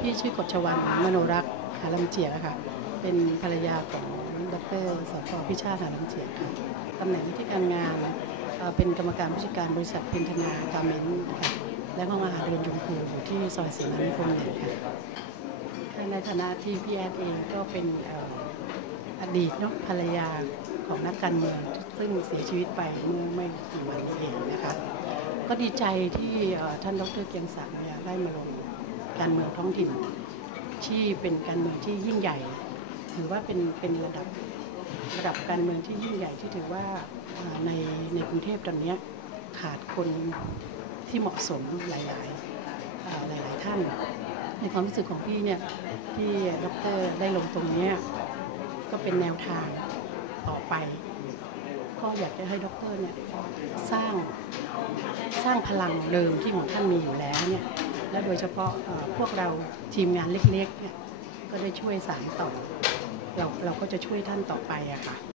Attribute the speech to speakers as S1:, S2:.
S1: พี่ชื่อกฎชวันมโนรักษ์หาลำเจียกอะค่ะ เป็นภรรยาของดรสพพิชาติหาลำเจียกค่ะตำแหน่งที่การงานเป็นกรรมการผู้จัดการบริษัทพินธนาการเมนค่ะและห้องอาหารเรือนยมพูอยู่ที่ซอยศรีนานิคมหนึ่งค่ะในฐานะที่พี่แอดเองก็เป็นออดีตเนาะภรรยาของนักการเมืองซึ่งเสียชีวิตไปเมื่อไม่กี่วันนี้เองนะคะ ก็ดีใจที่ท่านดรเกียงศักดิ์เนี่ยได้มาลง การเมืองท้องถิ่น ที่เป็นการเมืองที่ยิ่งใหญ่ ถือว่าเป็นเป็นระดับระดับการเมืองที่ยิ่งใหญ่ที่ถือว่าในในกรุงเทพตอนเนี้ยขาดคนที่เหมาะสมหลายๆอ่าหลาย ๆ ท่าน ในความรู้สึกของพี่เนี่ยที่ดรได้ลงตรงเนี้ยก็เป็นแนวทางต่อไป ก็อยากจะให้ดรเนี่ยสร้างสร้างพลังเดิมที่ของท่านมีอยู่แล้วเนี่ย และโดยเฉพาะพวกเราทีมงานเล็กๆก็ได้ช่วยสานต่อเราเราก็จะช่วยท่านต่อไปอะค่ะ